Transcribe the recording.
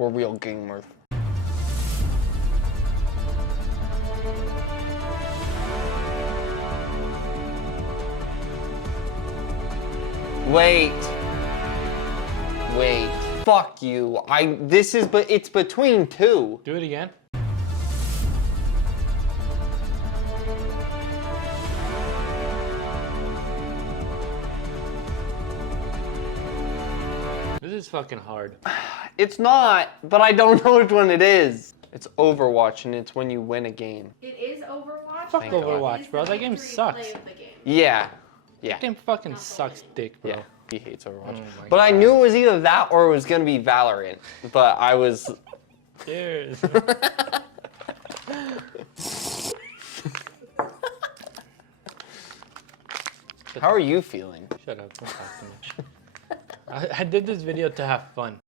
We're real gamers. Wait. Fuck you. It's between two. Do it again. This is fucking hard. It's not, but I don't know which one it is. It's Overwatch, and it's when you win a game. It is Overwatch. Fuck Overwatch, bro. That game sucks. Yeah. That game fucking sucks dick, bro. Yeah. He hates Overwatch. Oh but I knew it was either that or it was gonna be Valorant. But I was... Cheers. How are you feeling? Shut up. Don't talk to me. I did this video to have fun.